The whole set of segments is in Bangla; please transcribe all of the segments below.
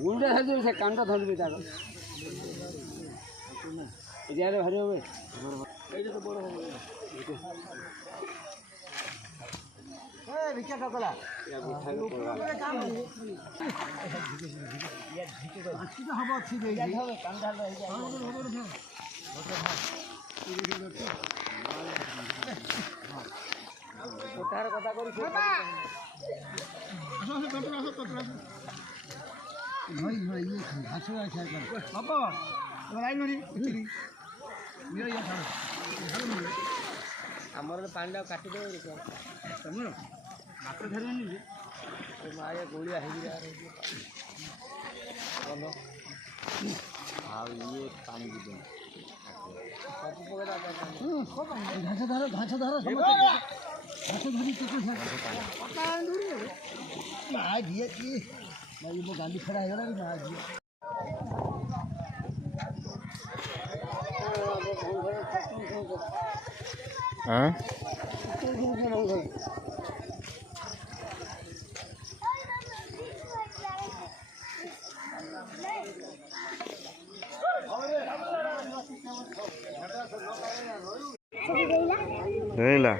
গুণটা থাকবে সে কানটা ধরবে তার এটা আরে ভারী হবে এইটা তো বড় হবে এই ভিক্ষা কাকলা হবা ছিল এই হবে কান্দা হবে ওটার কথা করি ভাই ভাই ये घासो আছে বাবা লাইন ননি ইয়ে ইয়ে ছাড়ো ଆମର ପାଣିଟା କାଟି ଦେବ ତମର ମାତ୍ର ଧରିବନି ଯେ ମାୟା ଗୋଳିଆ ହେଇଯିବ ଭଲ ଆଉ ଇଏ ପାଣି ଯିବ ସବୁ ପ୍ରକାର ଘାସ ଧର ଘାସ ଧରି ମା ଝିଅ କି ମୋ ଗାଣ୍ଡି ଖରା ହେଇଗଲାଣି ମା ଝିଅ Leila.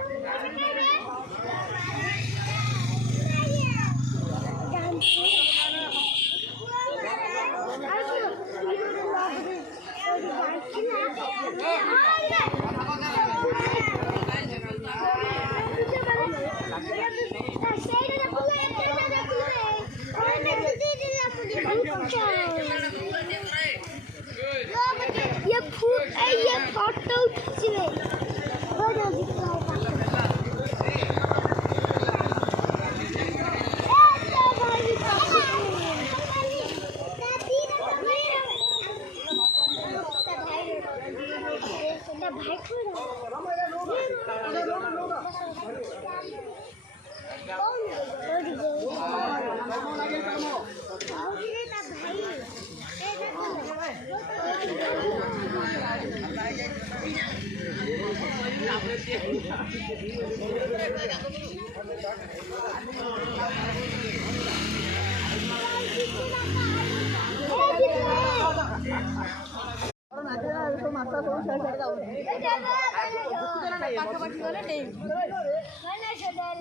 ये फोटो खींचने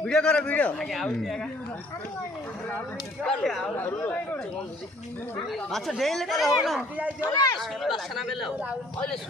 वीडियो करो वीडियो अच्छा डेली करो ना